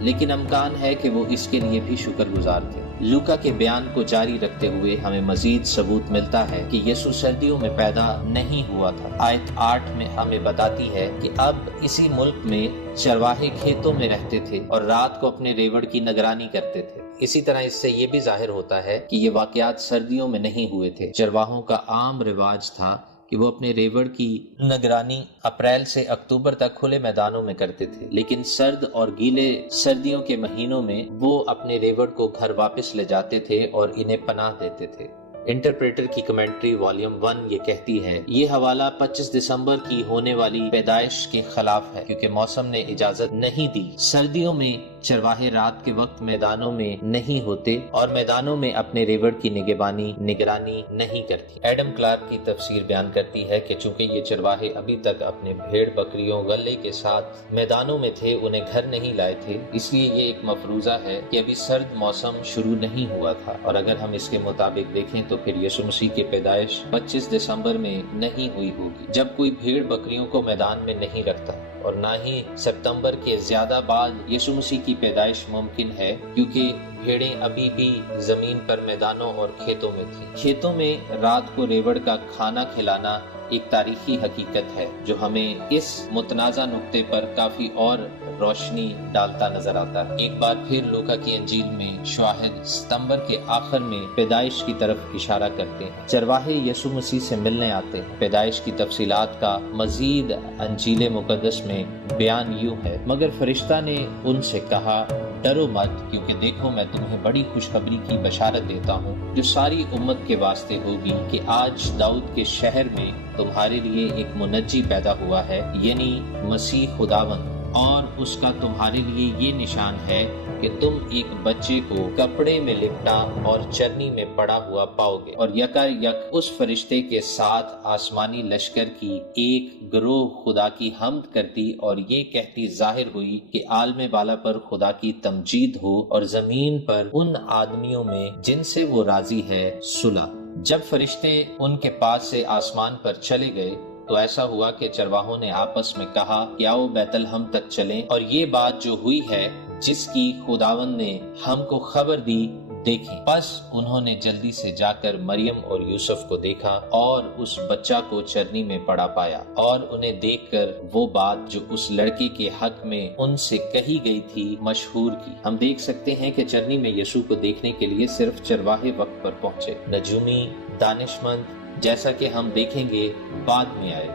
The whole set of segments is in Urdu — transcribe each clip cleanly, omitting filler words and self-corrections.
لیکن امکان ہے کہ وہ اس کے لیے بھی شکر گزار تھے۔ لوکا کے بیان کو جاری رکھتے ہوئے ہمیں مزید ثبوت ملتا ہے کہ یسوع سردیوں میں پیدا نہیں ہوا تھا۔ آیت 8 میں ہمیں بتاتی ہے کہ اب اسی ملک میں چرواہے کھیتوں میں رہتے تھے اور رات کو اپنے ریوڑ کی نگرانی کرتے تھے۔ اسی طرح اس سے یہ بھی ظاہر ہوتا ہے کہ یہ واقعات سردیوں میں نہیں ہوئے تھے۔ چرواہوں کا عام رواج تھا کہ وہ اپنے ریوڑ کی نگرانی اپریل سے اکتوبر تک کھلے میدانوں میں کرتے تھے، لیکن سرد اور گیلے سردیوں کے مہینوں میں وہ اپنے ریوڑ کو گھر واپس لے جاتے تھے اور انہیں پناہ دیتے تھے۔ انٹرپریٹر کی کمنٹری والیوم 1 یہ کہتی ہے، یہ حوالہ 25 دسمبر کی ہونے والی پیدائش کے خلاف ہے کیونکہ موسم نے اجازت نہیں دی۔ سردیوں میں چرواہے رات کے وقت میدانوں میں نہیں ہوتے اور میدانوں میں اپنے ریوڑ کی نگرانی نہیں کرتی۔ ایڈم کلارک کی تفسیر بیان کرتی ہے کہ چونکہ یہ چرواہے ابھی تک اپنے بھیڑ بکریوں غلے کے ساتھ میدانوں میں تھے، انہیں گھر نہیں لائے تھے، اس لیے یہ ایک مفروضہ ہے کہ ابھی سرد موسم شروع نہیں ہوا تھا، اور اگر ہم اس کے مطابق دیکھیں تو پھر یسوع مسیح کی پیدائش 25 دسمبر میں نہیں ہوئی ہوگی، جب کوئی بھیڑ بکریوں کو میدان میں نہیں رکھتا، اور نہ ہی ستمبر کے زیادہ بعد یسوع مسیح کی پیدائش ممکن ہے، کیونکہ بھیڑیں ابھی بھی زمین پر میدانوں اور کھیتوں میں تھیں۔ کھیتوں میں رات کو ریوڑ کا کھانا کھلانا ایک تاریخی حقیقت ہے جو ہمیں اس متنازع نقطے پر کافی اور روشنی ڈالتا نظر آتا ہے۔ ایک بار پھر لوکا کی انجیل میں شواہد ستمبر کے آخر میں پیدائش کی طرف اشارہ کرتے ہیں۔ چرواہے یسوع مسیح سے ملنے آتے ہیں۔ پیدائش کی تفصیلات کا مزید انجیل مقدس میں بیان یوں ہے، مگر فرشتہ نے ان سے کہا، ڈرو مت، کیونکہ دیکھو میں تمہیں بڑی خوشخبری کی بشارت دیتا ہوں جو ساری امت کے واسطے ہوگی، کہ آج داؤد کے شہر میں تمہارے لیے ایک منجی پیدا ہوا ہے، یعنی مسیح خداوند، اور اس کا تمہارے لیے یہ نشان ہے کہ تم ایک بچے کو کپڑے میں لپٹا اور چرنی میں پڑا ہوا پاؤ گے، اور یکا یک اس فرشتے کے ساتھ آسمانی لشکر کی ایک گروہ خدا کی حمد کرتی اور یہ کہتی ظاہر ہوئی کہ عالم بالا پر خدا کی تمجید ہو، اور زمین پر ان آدمیوں میں جن سے وہ راضی ہے صلح۔ جب فرشتے ان کے پاس سے آسمان پر چلے گئے تو ایسا ہوا کہ چرواہوں نے آپس میں کہا کہ آؤ بیت لحم تک چلیں اور یہ بات جو ہوئی ہے جس کی خداوند نے ہم کو خبر دی دیکھیں۔ پس انہوں نے جلدی سے جا کر مریم اور یوسف کو دیکھا اور اس بچہ کو چرنی میں پڑا پایا، اور انہیں دیکھ کر وہ بات جو اس لڑکے کے حق میں ان سے کہی گئی تھی مشہور کی۔ ہم دیکھ سکتے ہیں کہ چرنی میں یسوع کو دیکھنے کے لیے صرف چرواہے وقت پر پہنچے، نجومی دانشمند جیسا کہ ہم دیکھیں گے بعد میں آئے۔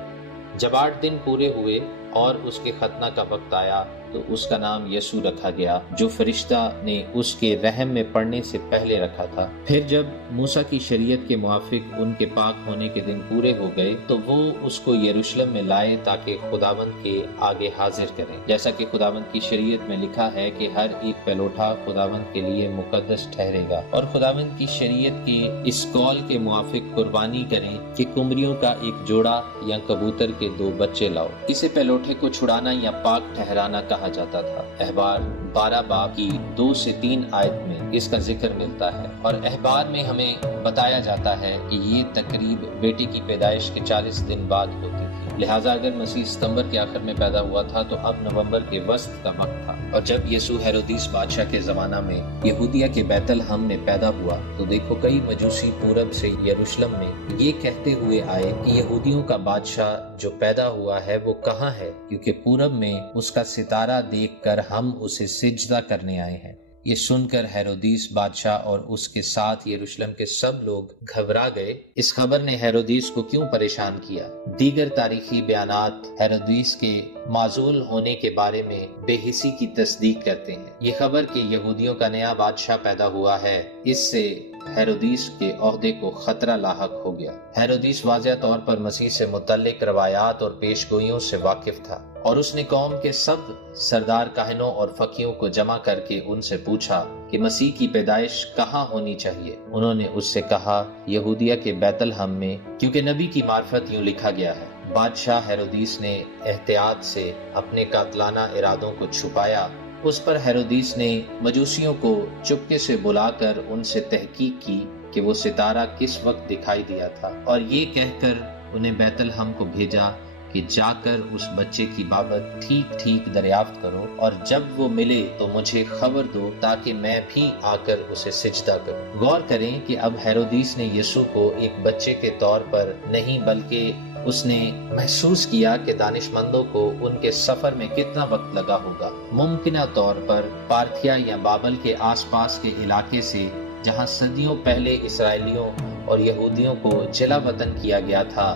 جب 8 دن پورے ہوئے اور اس کے ختنہ کا وقت آیا تو اس کا نام یسوع رکھا گیا، جو فرشتہ نے اس کے رحم میں پڑنے سے پہلے رکھا تھا۔ پھر جب موسیٰ کی شریعت کے موافق ان کے پاک ہونے کے دن پورے ہو گئے تو وہ اس کو یروشلم میں لائے تاکہ خداوند کے آگے حاضر کریں، جیسا کہ خداوند کی شریعت میں لکھا ہے کہ ہر ایک پہلوٹا خداوند کے لیے مقدس ٹھہرے گا، اور خداوند کی شریعت کے اس قول کے موافق قربانی کریں کہ قمریوں کا ایک جوڑا یا کبوتر کے 2 بچے لاؤ۔ اسے پہلوٹے کو چھڑانا یا پاک ٹھہرانا کہا جاتا تھا۔ احبار 12 باب کی 2 سے 3 آیت میں اس کا ذکر ملتا ہے، اور احبار میں ہمیں بتایا جاتا ہے کہ یہ تقریب بیٹی کی پیدائش کے 40 دن بعد ہوتی تھی، لہٰذا اگر مسیح ستمبر کے آخر میں پیدا ہوا تھا تو اب نومبر کے وسط کا وقت تھا۔ اور جب یسوع ہیرودیس بادشاہ کے زمانہ میں یہودیہ کے بیت لحم میں پیدا ہوا تو دیکھو کئی مجوسی پورب سے یروشلم میں یہ کہتے ہوئے آئے کہ یہودیوں کا بادشاہ جو پیدا ہوا ہے وہ کہاں ہے، کیونکہ پورب میں اس کا ستارہ دیکھ کر ہم اسے سجدہ کرنے آئے ہیں۔ یہ سن کر ہیرودیس بادشاہ اور اس کے ساتھ یروشلم کے سب لوگ گھبرا گئے۔ اس خبر نے ہیرودیس کو کیوں پریشان کیا؟ دیگر تاریخی بیانات ہیرودیس کے معزول ہونے کے بارے میں بے حسی کی تصدیق کرتے ہیں۔ یہ خبر کہ یہودیوں کا نیا بادشاہ پیدا ہوا ہے، اس سے ہیرودیس کے عہدے کو خطرہ لاحق ہو گیا۔ ہیرودیس واضح طور پر مسیح سے متعلق روایات اور پیش گوئیوں سے واقف تھا، اور اس نے قوم کے سب سردار کاہنوں اور فقیہوں کو جمع کر کے ان سے پوچھا کہ مسیح کی پیدائش کہاں ہونی چاہیے۔ انہوں نے اس سے کہا یہودیہ کے بیت لحم میں، کیونکہ نبی کی معرفت یوں لکھا گیا ہے۔ بادشاہ ہیرودیس نے احتیاط سے اپنے قاتلانہ ارادوں کو چھپایا۔ اس پر ہیرودیس نے مجوسیوں کو چپکے سے بلا کر ان سے تحقیق کی کہ وہ ستارہ کس وقت دکھائی دیا تھا، اور یہ کہہ کر انہیں بیت لحم کو بھیجا کہ جا کر اس بچے کی بابت ٹھیک ٹھیک دریافت کرو اور جب وہ ملے تو مجھے خبر دو تاکہ میں بھی آ کر اسے سجدہ کروں۔ غور کریں کہ اب ہیرودیس نے یسوع کو ایک بچے کے طور پر نہیں بلکہ اس نے محسوس کیا کہ دانشمندوں کو ان کے سفر میں کتنا وقت لگا ہوگا۔ ممکنہ طور پر پارتھیا یا بابل کے آس پاس کے علاقے سے، جہاں صدیوں پہلے اسرائیلیوں اور یہودیوں کو جلا وطن کیا گیا تھا،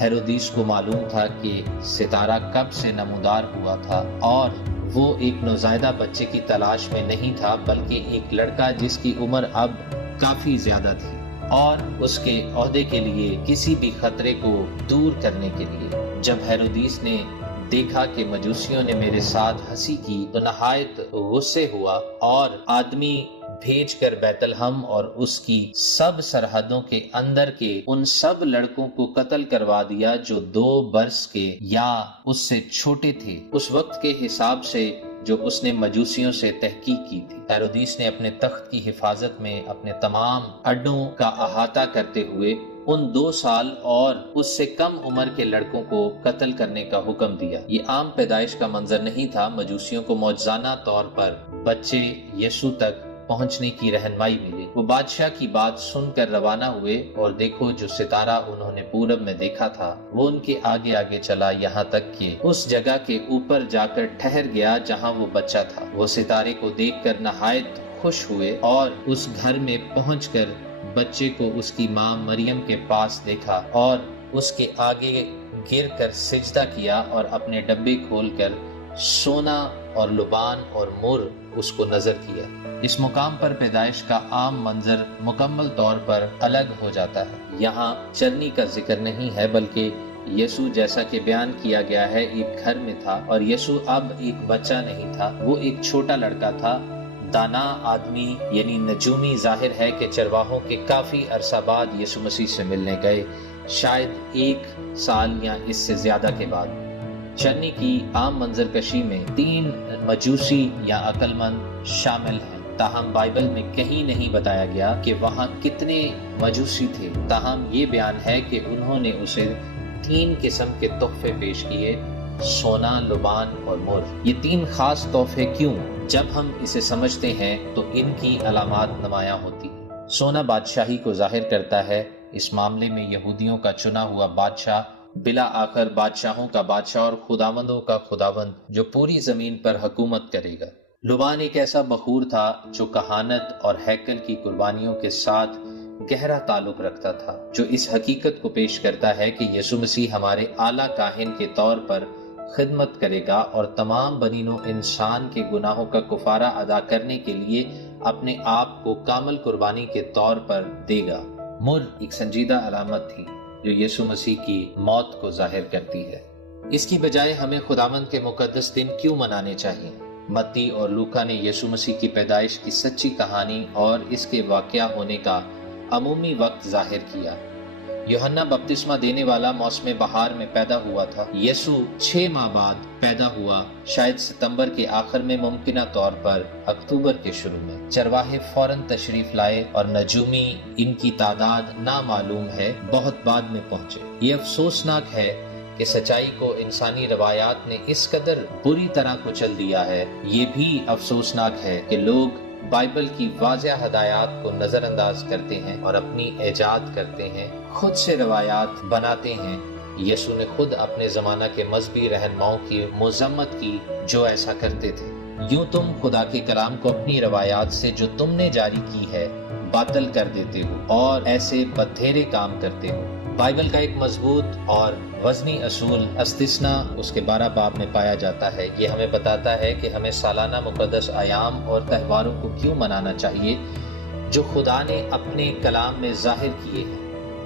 ہیرودیس کو معلوم تھا کہ ستارہ کب سے نمودار ہوا تھا اور وہ ایک نوزائیدہ بچے کی تلاش میں نہیں تھا بلکہ ایک لڑکا جس کی عمر اب کافی زیادہ تھی اور اس کے عہدے کے لیے کسی بھی خطرے کو دور کرنے کے لیے۔ جب ہیرودیس نے دیکھا کہ مجوسیوں نے میرے ساتھ ہنسی کی تو نہایت غصے ہوا اور آدمی بھیج کر بیت لحم اور اس کی سب سرحدوں کے اندر کے ان سب لڑکوں کو قتل کروا دیا جو 2 برس کے یا اس سے چھوٹے تھے، اس وقت کے حساب سے جو اس نے مجوسیوں سے تحقیق کی تھی۔ ہیرودیس نے اپنے تخت کی حفاظت میں اپنے تمام اڈوں کا احاطہ کرتے ہوئے ان 2 سال اور اس سے کم عمر کے لڑکوں کو قتل کرنے کا حکم دیا۔ یہ عام پیدائش کا منظر نہیں تھا، مجوسیوں کو معجزانہ طور پر بچے یسوع تک پہنچنے کی رہنمائی ملی۔ وہ بادشاہ کی بات سن کر روانہ ہوئے اور دیکھو جو ستارہ انہوں نے پورب میں دیکھا تھا وہ ان کے آگے آگے چلا یہاں تک کہ اس جگہ کے اوپر جا کر ٹھہر گیا جہاں وہ بچہ تھا۔ وہ ستارے کو دیکھ کر نہایت خوش ہوئے اور اس گھر میں پہنچ کر بچے کو اس کی ماں مریم کے پاس دیکھا اور اس کے آگے گر کر سجدہ کیا اور اپنے ڈبے کھول کر سونا اور لبان اور مر اس کو نظر کیا۔ اس مقام پر پیدائش کا عام منظر مکمل طور پر الگ ہو جاتا ہے۔ یہاں چرنی کا ذکر نہیں ہے بلکہ یسوع جیسا کہ بیان کیا گیا ہے ایک گھر میں تھا اور یسوع اب ایک بچہ نہیں تھا، وہ ایک چھوٹا لڑکا تھا۔ دانا آدمی یعنی نجومی ظاہر ہے کہ چرواہوں کے کافی عرصہ بعد یسوع مسیح سے ملنے گئے، شاید 1 سال یا اس سے زیادہ کے بعد۔ چرنی کی عام منظر کشی میں 3 مجوسی یا عقل مند شامل ہیں، تاہم بائبل میں کہیں نہیں بتایا گیا کہ وہاں کتنے مجوسی تھے۔ تاہم یہ بیان ہے کہ انہوں نے اسے 3 قسم کے تحفے پیش کیے، سونا، لبان اور مر۔ یہ 3 خاص تحفے کیوں؟ جب ہم اسے سمجھتے ہیں تو ان کی علامات نمایاں ہوتی ہیں۔ سونا بادشاہی کو ظاہر کرتا ہے، اس معاملے میں یہودیوں کا چنا ہوا بادشاہ، بلا آخر بادشاہوں کا بادشاہ اور خداوندوں کا خداوند جو پوری زمین پر حکومت کرے گا۔ لبان ایک ایسا بخور تھا جو کہانت اور ہیکل کی قربانیوں کے ساتھ گہرا تعلق رکھتا تھا، جو اس حقیقت کو پیش کرتا ہے کہ یسوع مسیح ہمارے اعلیٰ کاہن کے طور پر خدمت کرے گا اور تمام بنی و انسان کے گناہوں کا کفارہ ادا کرنے کے لیے اپنے آپ کو کامل قربانی کے طور پر دے گا۔ مر ایک سنجیدہ علامت تھی جو یسوع مسیح کی موت کو ظاہر کرتی ہے۔ اس کی بجائے ہمیں خداوند کے مقدس دن کیوں منانے چاہیے؟ متی اور لوکا نے یسوع مسیح کی پیدائش کی سچی کہانی اور اس کے واقعہ ہونے کا عمومی وقت ظاہر کیا۔ یوحنا بپتسمہ دینے والا موسم بہار میں پیدا ہوا تھا، یسوع 6 ماہ بعد پیدا ہوا، شاید ستمبر کے آخر میں، ممکنہ طور پر اکتوبر کے شروع میں۔ چرواہے فوراً تشریف لائے اور نجومی، ان کی تعداد نامعلوم ہے، بہت بعد میں پہنچے۔ یہ افسوسناک ہے کہ سچائی کو انسانی روایات نے اس قدر بری طرح کچل دیا ہے۔ یہ بھی افسوسناک ہے کہ لوگ بائبل کی واضح ہدایات کو نظر انداز کرتے ہیں اور اپنی ایجاد کرتے ہیں، خود سے روایات بناتے ہیں۔ یسوع نے خود اپنے زمانہ کے مذہبی رہنماؤں کی مذمت کی جو ایسا کرتے تھے۔ یوں تم خدا کے کلام کو اپنی روایات سے جو تم نے جاری کی ہے باطل کر دیتے ہو اور ایسے بدھیرے کام کرتے ہو۔ بائبل کا ایک مضبوط اور وزنی اصول استثناء اس کے 12 باب میں پایا جاتا ہے۔ یہ ہمیں بتاتا ہے کہ ہمیں سالانہ مقدس ایام اور تہواروں کو کیوں منانا چاہیے جو خدا نے اپنے کلام میں ظاہر کیے ہیں،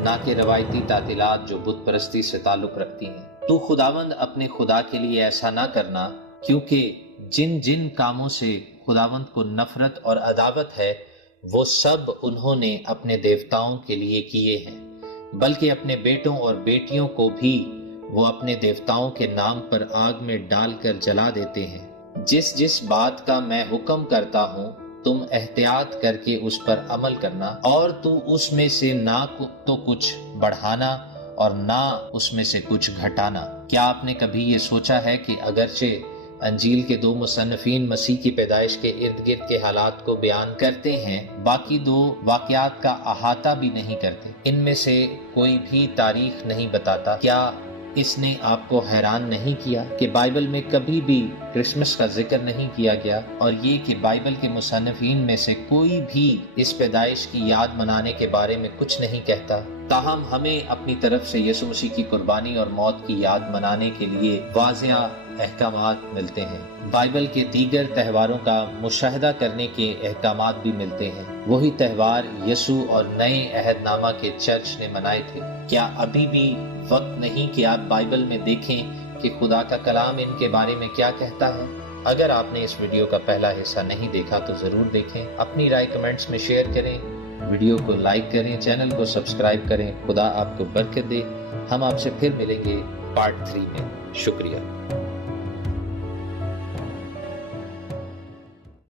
نہ کہ روایتی تعطیلات جو بت پرستی سے تعلق رکھتی ہیں۔ تو خداوند اپنے خدا کے لیے ایسا نہ کرنا، کیونکہ جن جن کاموں سے خداوند کو نفرت اور عداوت ہے وہ سب انہوں نے اپنے دیوتاؤں کے لیے کیے ہیں، بلکہ اپنے بیٹوں اور بیٹیوں کو بھی وہ اپنے دیوتاؤں کے نام پر آگ میں ڈال کر جلا دیتے ہیں۔ جس جس بات کا میں حکم کرتا ہوں تم احتیاط کر کے اس پر عمل کرنا، اور تو اس میں سے نہ تو کچھ بڑھانا اور نہ اس میں سے کچھ گھٹانا۔ کیا آپ نے کبھی یہ سوچا ہے کہ اگرچہ انجیل کے 2 مصنفین مسیح کی پیدائش کے ارد گرد کے حالات کو بیان کرتے ہیں، باقی 2 واقعات کا احاطہ بھی نہیں کرتے، ان میں سے کوئی بھی تاریخ نہیں بتاتا؟ کیا اس نے آپ کو حیران نہیں کیا کہ بائبل میں کبھی بھی کرسمس کا ذکر نہیں کیا گیا، اور یہ کہ بائبل کے مصنفین میں سے کوئی بھی اس پیدائش کی یاد منانے کے بارے میں کچھ نہیں کہتا؟ تاہم ہمیں اپنی طرف سے یسوع مسیح کی قربانی اور موت کی یاد منانے کے لیے واضح احکامات ملتے ہیں۔ بائبل کے دیگر تہواروں کا مشاہدہ کرنے کے احکامات بھی ملتے ہیں، وہی تہوار یسوع اور نئے عہد نامہ کے چرچ نے منائے تھے۔ کیا ابھی بھی وقت نہیں کہ آپ بائبل میں دیکھیں کہ خدا کا کلام ان کے بارے میں کیا کہتا ہے؟ اگر آپ نے اس ویڈیو کا پہلا حصہ نہیں دیکھا تو ضرور دیکھیں، اپنی رائے کمنٹس میں شیئر کریں، ویڈیو کو لائک کریں، چینل کو سبسکرائب کریں۔ خدا آپ کو برکت دے۔ ہم آپ سے پھر ملیں گے پارٹ 3 میں۔ شکریہ۔